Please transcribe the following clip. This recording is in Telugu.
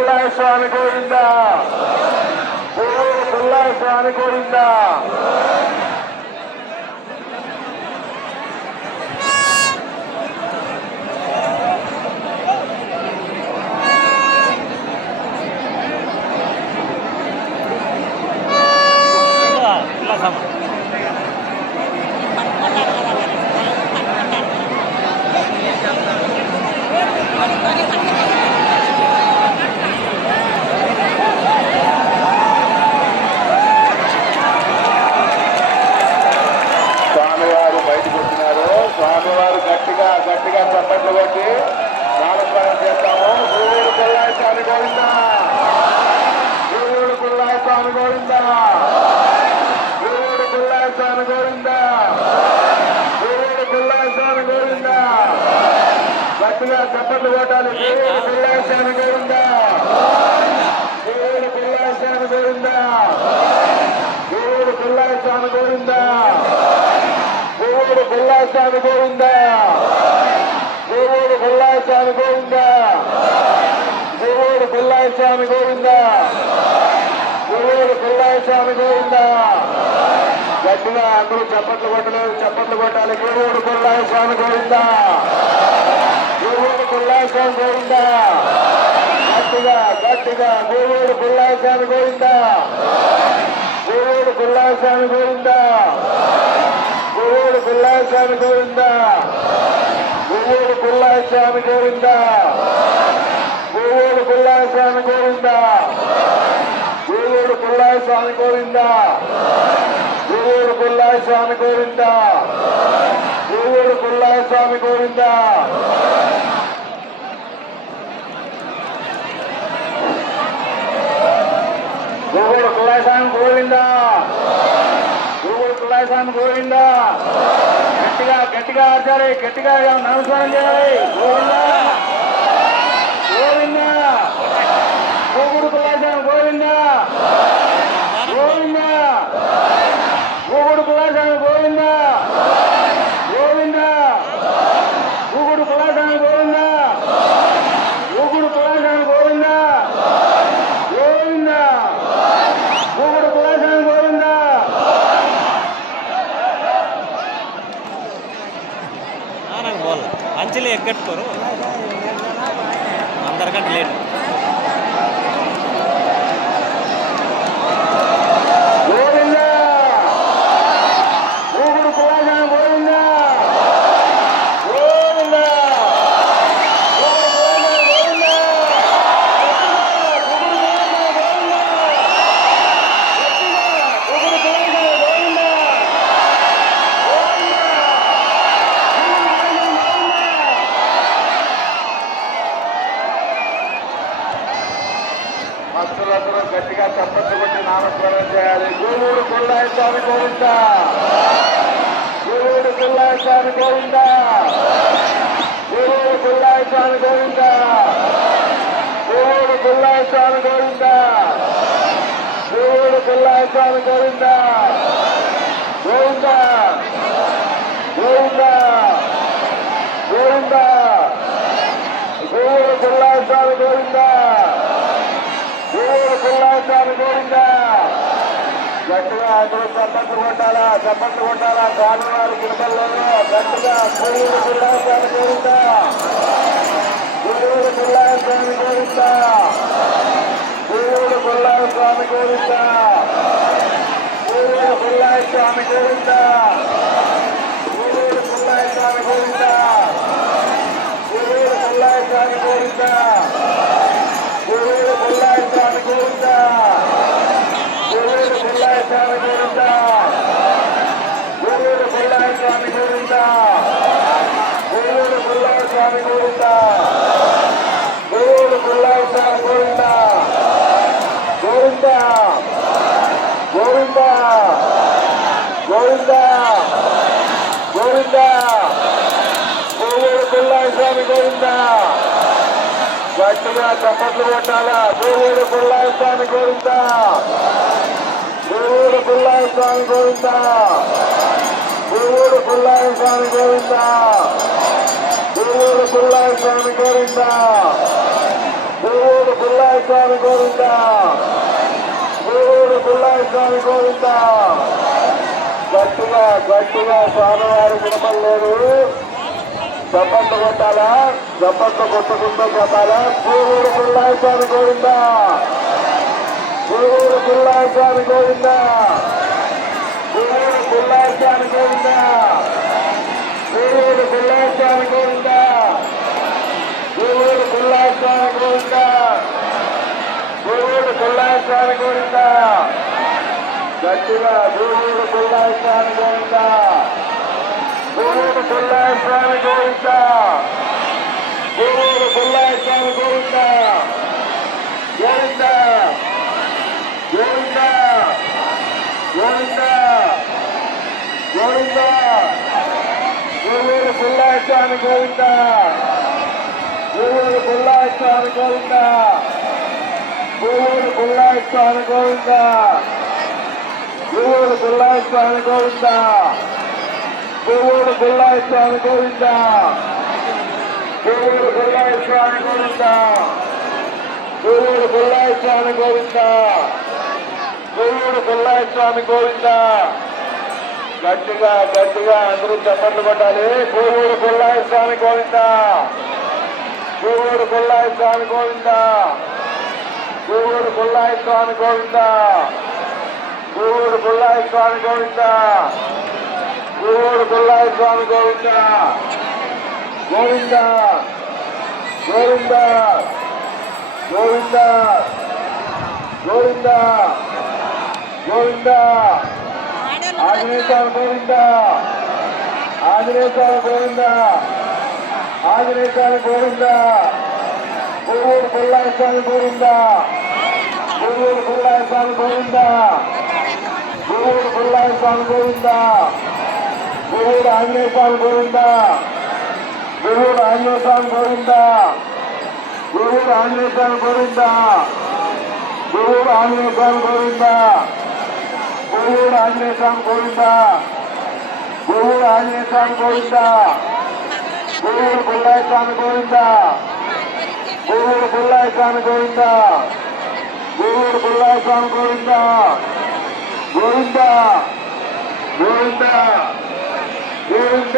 పుల్లాయ స్వామి గోవింద, దేవుడు పుల్లాయ స్వామి గోవింద. స్వామివారు గట్టిగా గట్టిగా చప్పట్లు కొట్టి నామస్మరణ చేస్తాము. దేవుడు పుల్లాయ స్వామి గోవింద, దేవుడు పుల్లాయ స్వామి గోవింద, దేవుడు పుల్లాయ స్వామి గోవింద, దేవుడు పుల్లాయ స్వామి గోవింద. గట్టిగా చప్పట్లు కొట్టాలి. దేవుడు పుల్లాయ స్వామి గోవింద, దేవుడు పుల్లాయ స్వామి గోవింద, దేవుడు పుల్లాయ స్వామి గోవింద, దేవుడు పుల్లాయ స్వామి గోవింద, దేవుడు పుల్లాయ స్వామి గోవింద, దేవుడు పుల్లాయ స్వామి గోవింద, దేవుడు పుల్లాయ స్వామి గోవింద. గట్టిగా అందరూ చప్పట్లు కొట్టలేదు, చప్పట్లు కొట్టాలి. దేవుడు పుల్లాయ స్వామి గోవింద, దేవుడు పుల్లాయ స్వామి గోవింద. గట్టిగా గట్టిగా దేవుడు పుల్లాయ స్వామి గోవింద, దేవుడు పుల్లాయ స్వామి గోవింద, దేవుడు పుల్లాయ స్వామి గోవింద, దేవుడు పుల్లాయ స్వామి గోవింద, దేవుడు పుల్లాయ స్వామి గోవింద, దేవుడు పుల్లాయ స్వామి గోవింద, దేవుడు పుల్లాయ స్వామి గోవింద, దేవుడు పుల్లాయ స్వామి గోవింద. దేవుడు పుల్లాయ స్వామి గోవింద, దేవుడు పుల్లాయ స్వామి గోవింద. గట్టిగా గట్టిగా ఆచాలి, గట్టిగా నమస్కారం చేయాలి. గోవింద గోవింద, దేవుడు పుల్లాయ స్వామి గోవింద, గోవింద, దేవుడు పుల్లాయ స్వామి గోవింద, గోవింద, దేవుడు పుల్లాయ స్వామి గోవింద, దేవుడు పుల్లాయ స్వామి గోవింద, గోవింద, దేవుడు పుల్లాయ స్వామి గోవింద. అంచెలు ఎక్కట్టుకోరు అందరికంటే లేట్. భక్తులందరూ గట్టిగా చప్పట్లు కొట్టి నామస్మరణ చేయాలి. దేవుడు పుల్లాయ స్వామి గోవింద, దేవుడు పుల్లాయ స్వామి గోవింద, దేవుడు పుల్లాయ స్వామి గోవింద, దేవుడు పుల్లాయ స్వామి గోవింద, దేవుడు పుల్లాయ స్వామి గోవింద, గోవింద గోవింద గోవింద, దేవుడు పుల్లాయ స్వామి గోవింద, దేవుడు పుల్లాయ స్వామి గోవింద. గట్టిగా అందరూ చప్పట్లు కొట్టాలా, చప్పట్లు కొట్టాలా. స్వామివారి గిరికల్లోనూ గట్టిగా దేవుడు పుల్లాయ స్వామి గోవింద, దేవుడు పుల్లాయ స్వామి గోవింద, దేవుడు పుల్లాయ స్వామి గోవింద, దేవుడు పుల్లాయ స్వామి గోవింద, దేవుడు పుల్లాయ స్వామి గోవింద, దేవుడు పుల్లాయ స్వామి గోవింద, దేవుడు పుల్లాయ స్వామి గోవింద, దేవుడు పుల్లాయ స్వామి గోవింద, దేవుడు పుల్లాయ స్వామి గోవింద, దేవుడు పుల్లాయ స్వామి గోవింద, దేవుడు పుల్లాయ స్వామి గోవింద, గోవింద గోవింద గోవింద గోవింద, దేవుడు పుల్లాయ స్వామి గోవింద. గట్టిగా చప్పట్లు కొట్టాలా. దేవుడు పుల్లాయ స్వామి గోవింద, దేవుడు పుల్లాయ స్వామి గోవింద, దేవుడు పుల్లాయ స్వామి గోవింద, దేవుడు పుల్లాయ స్వామి గోవింద, దేవుడు పుల్లాయ స్వామి గోవింద గూడూరు పుల్లయ్య స్వామి గోవింద గట్టిగా గట్టిగా స్వామివారి వినపడలేదు చప్పట్లు కొట్టాలా చప్పట్లు కొట్టుకుంటూ చెప్పాలా గూడూరు పుల్లయ్య స్వామి గోవింద గూడూరు పుల్లయ్య స్వామి గోవింద గూడూరు పుల్లయ్య స్వామి గోవింద గూడూరు పుల్లయ్య స్వామి గోవింద గూడూరు పుల్లయ్య స్వామి గోవింద గూడూరు పుల్లయ్య స్వామి గోవింద గట్టిగా గూడూరు పుల్లయ్య స్వామి గోవింద గూడూరు పుల్లయ్య స్వామి గోవింద గూడూరు పుల్లయ్య స్వామి గోవింద గోవింద గోవింద గోవింద గోవింద గూడూరు పుల్లయ్య స్వామి గోవింద గూడూరు పుల్లయ్య స్వామి గోవింద గూడూరు పుల్లయ్య స్వామి గోవింద గూడూరు పుల్లయ్య స్వామి గోవింద గూడూరు పుల్లయ్య స్వామి గోవింద గూడూరు పుల్లయ్య స్వామి గోవింద గూడూరు పుల్లయ్య స్వామి గోవింద గూడూరు పుల్లయ్య స్వామి గోవింద గట్టిగా గట్టిగా అందరూ చప్పట్లు కొట్టాలి గూడూరు పుల్లయ్య స్వామి గోవింద గూడూరు పుల్లయ్య స్వామి గోవింద గూడూరు పుల్లయ్య స్వామి గోవింద గూడూరు పుల్లయ్య స్వామి గోవింద గూడూరు పుల్లయ్య స్వామి గోవింద గోవింద గోవింద గోవింద గోవింద గోవింద ఆంజనేయ స్వామి గోవింద ఆంజనేయ స్వామి గోవింద ఆంజనేయ స్వామి గోవింద గూడూరు పుల్లయ్య స్వామి గోవింద గూడూరు పుల్లయ్య స్వామి గోవింద గూడూరు పుల్లయ్య స్వామి గోవింద గూడూరు ఆంజనేయ స్వామి గోవింద గూడూరు ఆంజనేయ స్వామి గోవింద గూడూరు ఆంజనేయ స్వామి గోవింద గూడూరు ఆంజనేయ స్వామి గోవింద గూడూరు ఆంజనేయ స్వామి గోవింద గూడూరు ఆంజనేయ స్వామి గోవింద గూడూరు పుల్లయ్య స్వామి గోవింద గూడూరు పుల్లయ్య స్వామి గోవింద గూడూరు పుల్లయ్య స్వామి గోవింద గోవింద గోవింద గోవింద